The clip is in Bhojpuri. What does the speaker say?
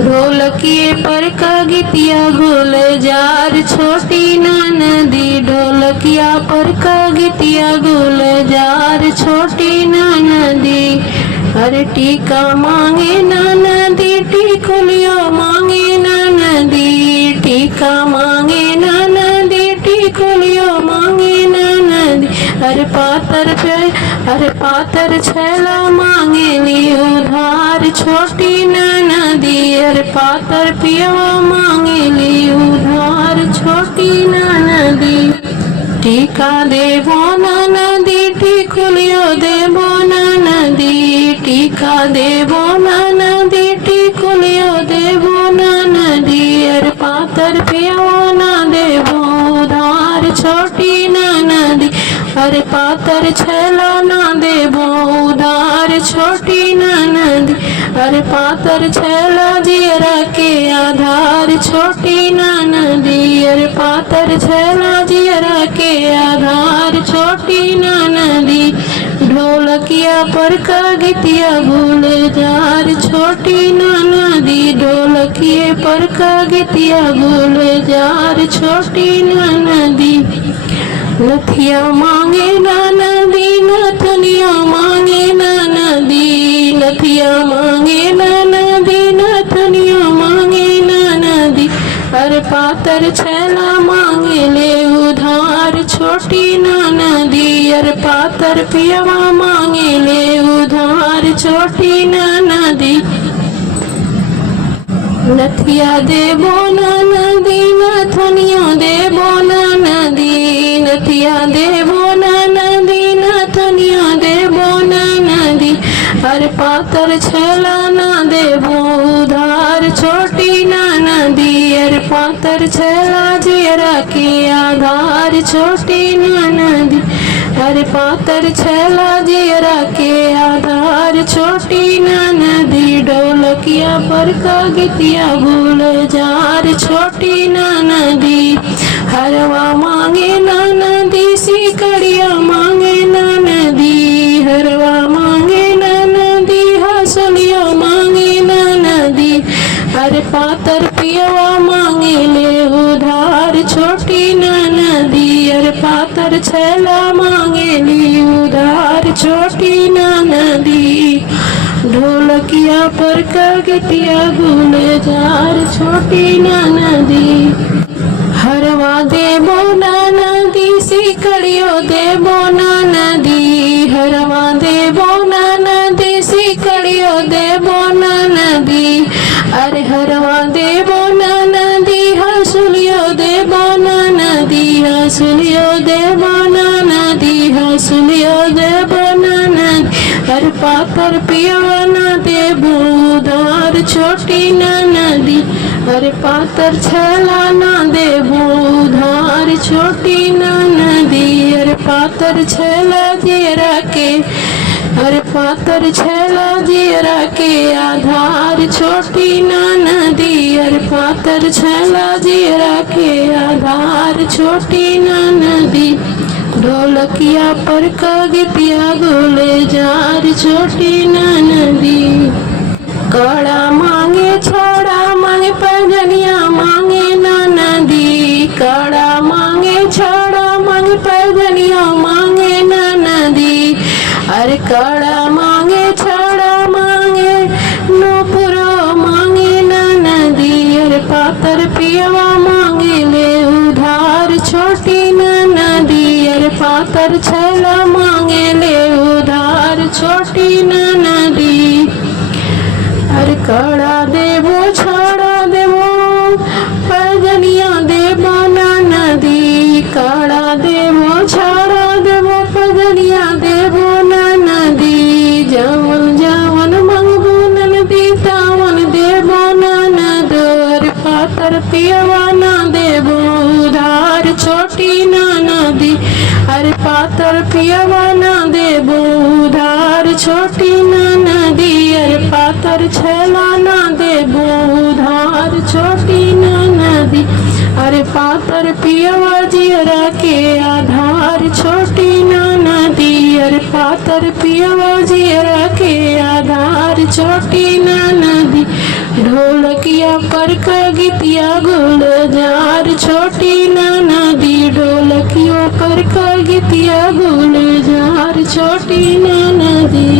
ढोलकिए पर का गीतिया गुल जार छोटी नदी। ढोलकिया पर का गीतिया गुल जार छोटी नदी। अरे टीका मांगे नदी टिकुलियो मांगे नदी। टीका मांगे नदी टिकुलियो मांगे नदी। अरे पातर छैला मांगे ली उधार छोटी नदी। अरे पातर पियवा मांगे ली उधार छोटी नदी। टीका देवो नदी टिकुलियो देवो नदी। टीका देवो नदी टिकुलियो देवो नदी। अरे पातर पियवा ना देवो उधार छोटी नदी। अरे पातर छैला ना देवो उधार छोटी नदी। अरे पातर छैला जियरा के आधार छोटी नदी। अरे पातर छैला जियरा के आधार छोटी नदी। ढोलकिया पर का गीतिया गुल जार छोटी नदी। ढोलकिए पर का गीतिया गुल जार छोटी नदी। नथिया मांगे नदी नथनिया मांगे नदी। नथिया मांगे नदी नथनिया मांगे नदी। अरे पातर छैला मांगे ले उधार छोटी नदी। अरे पातर पियवा मांगे ले उधार छोटी नदी। नथिया देबो नदी नथनिया देबो नदी। नथिया देबो नदी नथनिया देबो नदी। अरे पातर छैला ना देबो उधार छोटी नदी। अरे पातर छैला जियरा के आधार छोटी नदी। अरे पातर छैला जियरा के आधार छोटी नदी। ढोलकिया पर का गीतिया गुल जार छोटी नदी। हरवा मांगे नदी सिकड़िया मांगे नदी। हरवा मांगे नदी हसलिया मांगे नदी। अरे पातर पियवा मांगे ले उधार छोटी नदी। अरे पातर छैला मांगे ली उधार छोटी नदी। ढोलकिया पर का गीतिया गुल जार छोटी नदी। हरवा देबो नदी सिकड़ियो देबो नदी। हरवा देबो नदी सिकड़ियो देबो नदी। अरे हरवा देबो नदी हसुलियो देबो नदी। हसुलियो देबो नदी हसुलियो देबो नदी। अरे पातर पियवा ना देबो उधार छोटी नदी। अरे पातर छैला ना देबो उधार छोटी नदी। अरे पातर छैला जियरा के अरे पातर छैला जियरा के आधार छोटी नदी। अरे पातर छैला जियरा के आधार छोटी नदी। ढोलकिया पर का गीतिया गुल जार छोटी नदी। कड़ा मांगे छोड़ा मांगे पैजनिया मांगे नदी। कड़ा मांगे छोड़ा मांगे पैजनिया मांगे नदी। अरे कड़ा मांगे छोड़ा मांगे नूपुरो मांगे नदी। अरे पातर पियवा मांगे ले उधार छोटी नदी। अरे पातर छैला मांगे ले उधार छोटी नदी। अरे कड़ा देबो छोड़ा देबो पैजनिया देबो नदी। कड़ा देबो छोड़ा देबो पैजनिया देबो नदी। जवन जवन मंगबो नदी तावन देबो ननद। अरे पातर पियवा ना देबो उधार छोटी नदी। अरे पातर पियवा ना देबो उधार छोटी नदी। अरे पातर छैला ना देबो उधार छोटी नदी। अरे पातर पियवा जियरा के आधार छोटी नदी। अरे पातर पियवा जियरा के आधार छोटी नदी। ढोलकिया पर का गीतिया गुलजार छोटी नदी, ढोलकियों पर का गीतिया गुलजार छोटी नदी।